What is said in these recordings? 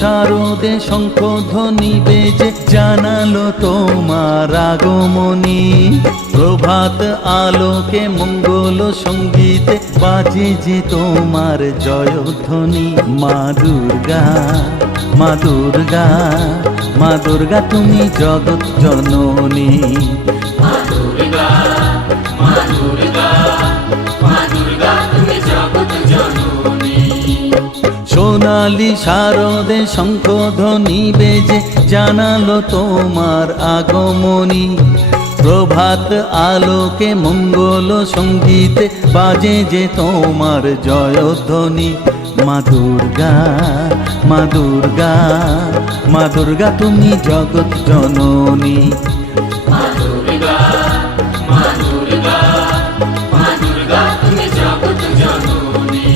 শারদে শঙ্খধ্বনি বেজে জানালো তোমার আগমনী। প্রভাত আলোকে মঙ্গল সঙ্গীতে বাজে যে তোমার জয়ধ্বনি। মা দুর্গা, মা দুর্গা, মা দুর্গা তুমি জগৎ জননী। মা দুর্গা, মা দুর্গা, মা দুর্গা তুমি জগৎ জননী। সোনালি শারদে শঙ্খধ্বনি বেজে জানালো তোমার আগমনী। প্রভাত আলোকে মঙ্গল সঙ্গীতে বাজে যে তোমার জয়ধ্বনি। মা দুর্গা, মা দুর্গা, মা দুর্গা তুমি জগৎ জননী। মা দুর্গা, মা দুর্গা, মা দুর্গা তুমি জগৎ জননী।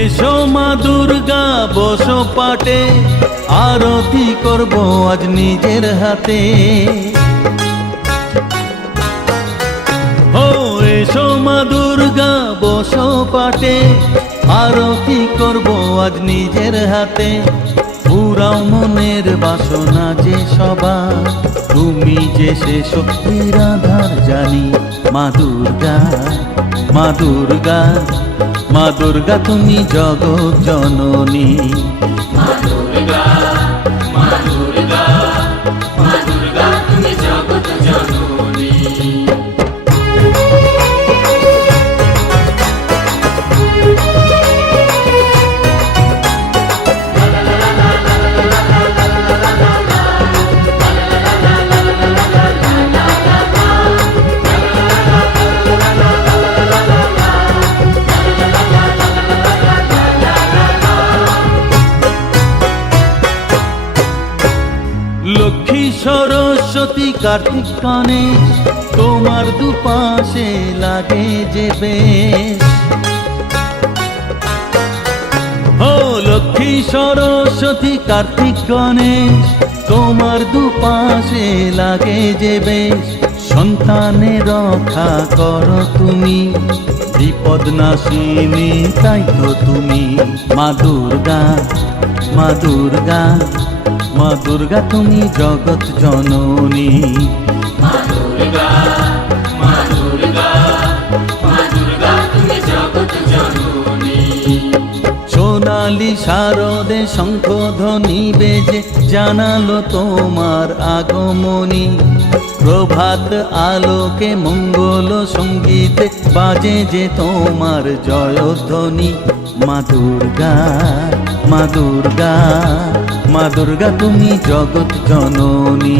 এসো মা দুর্গা বসো পাটে, আরতি করব আজ নিজের হাতে। ও এসো মা দুর্গা বসো পাটে, আরতি করব আজ নিজের হাতে। পুরাও মনের বাসনা যে সবার, তুমি যে সে শক্তির আধার জানি। মা দুর্গা, মা দুর্গা, মা দুর্গা তুমি জগৎ জননী। মা দুর্গা, মা দুর্গা, মা দুর্গা তুমি জগৎ জননী। লক্ষ্মী সরস্বতী কার্তিক গণেশ তোমার দুপাশে লাগে যে বেশ। ও লক্ষ্মী সরস্বতী কার্তিক গণেশ তোমার দুপাশে লাগে যে বেশ। সন্তানের রক্ষা করো তুমি, বিপদ নাশিনী তাই তো তুমি। মা দুর্গা, মা দুর্গা, মা দুর্গা তুমি জগৎ জননী। মা দুর্গা, মা দুর্গা, মা দুর্গা তুমি জগৎ জননী। সোনালি শারদে শঙ্খধ্বনি বেজে জানালো তোমার আগমনী। প্রভাত আলোকে মঙ্গল সঙ্গীতে বাজে যে তোমার জয়ধ্বনি। মা দুর্গা, মা দুর্গা, মা দুর্গা তুমি জগৎ জননী।